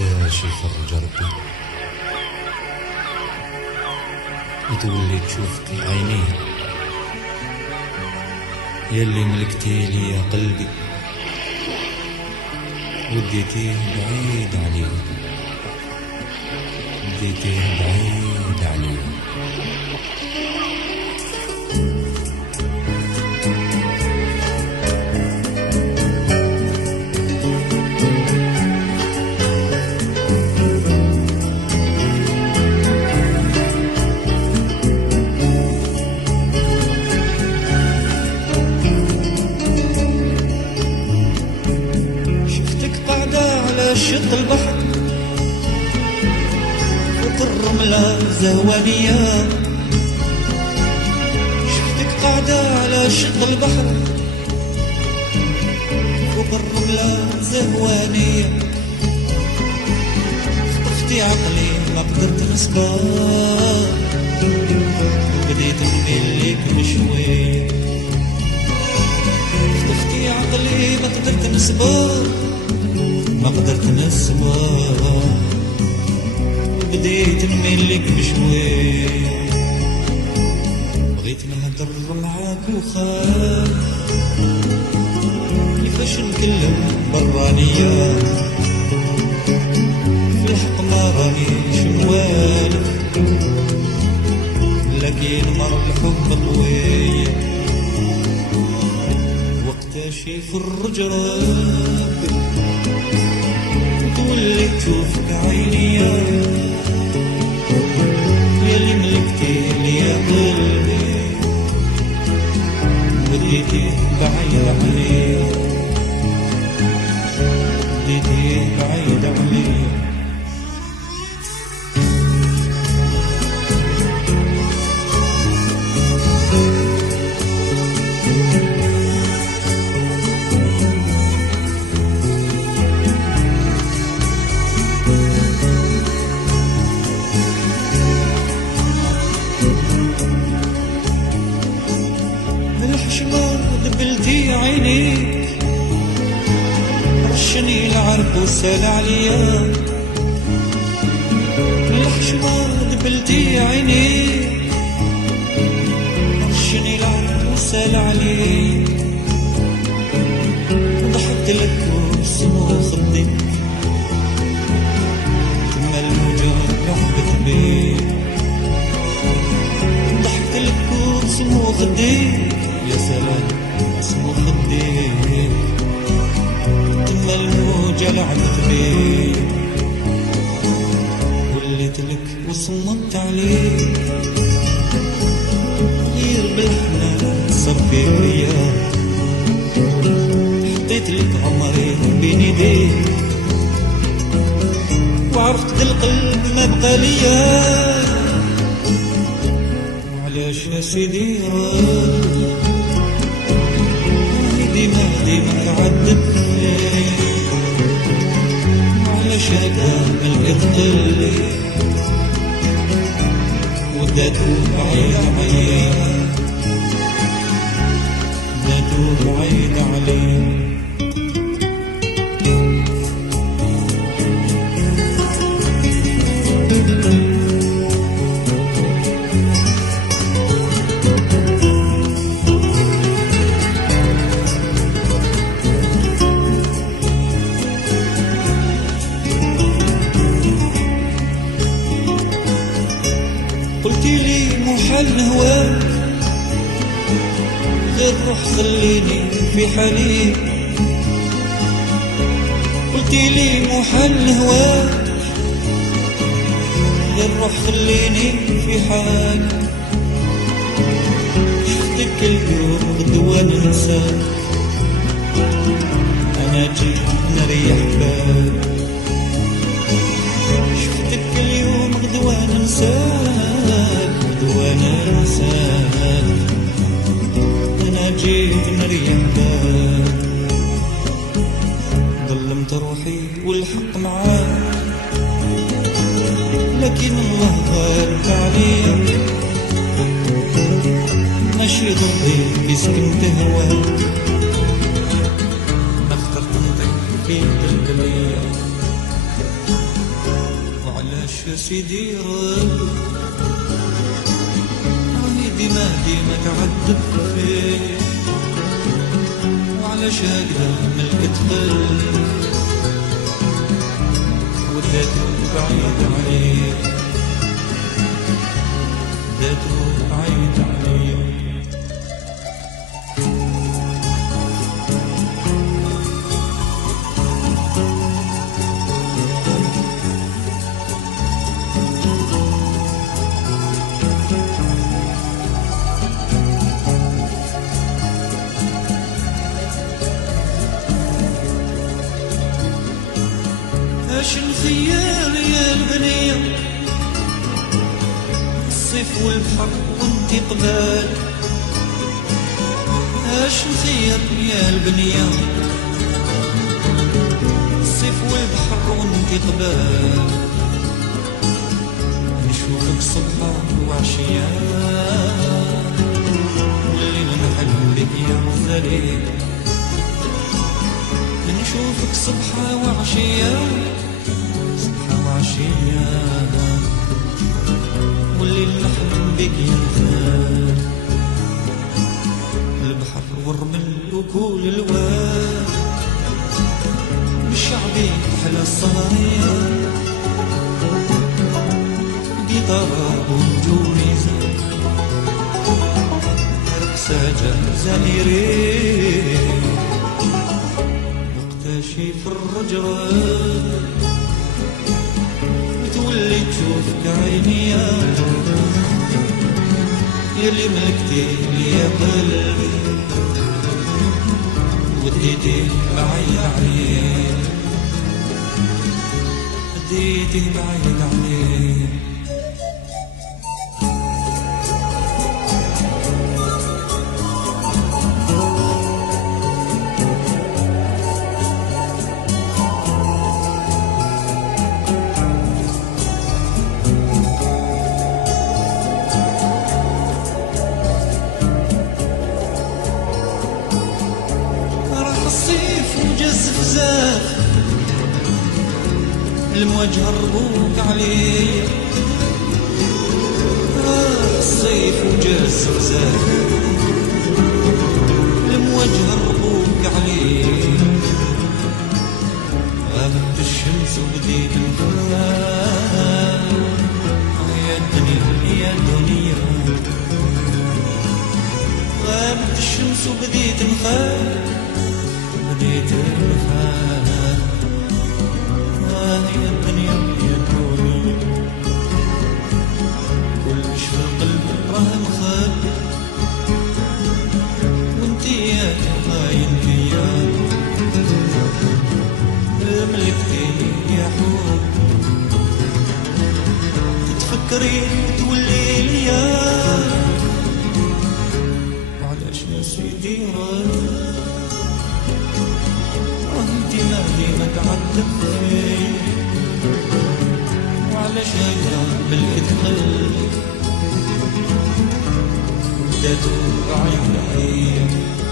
وقتاش يفرج ربي وتولي تشوف في عينيه يلي ملكتي لي يا قلبي وديتيه بعيد عليه وديتيه بعيد عليه. شط البحر فوق الرملة زهوانية، شفتك قاعدة على شط البحر فوق الرملة زهوانية، خطفتي عقلي ما قدرت نصبر وبديت نميل ليك بشوية، خطفتي عقلي ما قدرت نصبر ما قدرت نصبر بديت نميل لك بشوي، بغيت نهدر معاك وخاف كيفاش نكلم برانية، في الحق ما رانيش موالف لكن مر الحب طويل، وقتاش يفرج ربي تولي تشوفك عيني يلي ملكتي لي يا قلبي وديتي بعيد عليه وديتي بعيد عليه. الحشمة دبلتي عينيك رشني العرق وسال عليا، الحشمة دبلتي عينيك رشني العرق وسال عليا، ضحكت لك وسمو خدك تما الموجة رحبت بيك، ضحكت لك وسمو خدك يا سلام اسمو خديك تما الموجة لعبت بيك، وليت لك وصمت عليك غير بالحنان صفي بيا، حطيت لك عمري بين يديك وعرفت القلب ما بقى ليا، وعلاش يا سيدي ديما تعدت وعلاش هكا ملقيت قلبي وداتو بعيد عليا داتو بعيد عليا. قلتي لي محال نهواك غير روح خليني في حالي، قلتي لي محال نهواك غير روح خليني في حالي، شفتك اليوم غدوة ننساك أنا جيت نريح بالي، شفتك اليوم غدوة ننساك غدوة ننساك أنا جيت نريح بالي، ظلمت روحي والحق معاك لكن الله غالب عليا، ماشي ضدي كنت هواك ما اخترت نطيح في قلبي يا سيدي راني ديما تعذب فيك، وعلاش هكذا ملكت قلبي وداتو بعيد عليك، داتو بعيد عليك. اش نخيل يا البنية، الصيف والبحر وانتي قبال، اش نخيل يا البنية، الصيف والبحر وانتي قبال، نشوفك صباح وعشية والليل نحلم بك يا غزالي، نشوفك صبحة وعشية والليل نحلم بك يا غزال، البحر والرمل وكل الواد، بالشعبي حلا الصهرية، بطراب ونجوميزة، رقصة جزائري، وقتاشي في الرجرات تولي تشوفك عيني يلي ملكتي لي قلبي وديتي بعيد عليك، وديتي بعيد عليك. الصيف وجز فزاف المواجهة ربوك عليه، الصيف وجز فزاف المواجهة ربوك عليه، غابت الشمس وبديت نخاف يا الدنيا يا الدنيا، غابت الشمس وبديت نخاف بديت نخاف يا الدنيا يا الدنيا، كلش في القلب راه مخبي وانتي يا خاينتي يا ملكتي يا حب، تتفكري وتولي ليا، وعلاش يا سيدي ديما تعذب فيك، وعلاش هكذا ملكت قلبي وداتو بعيد عليك.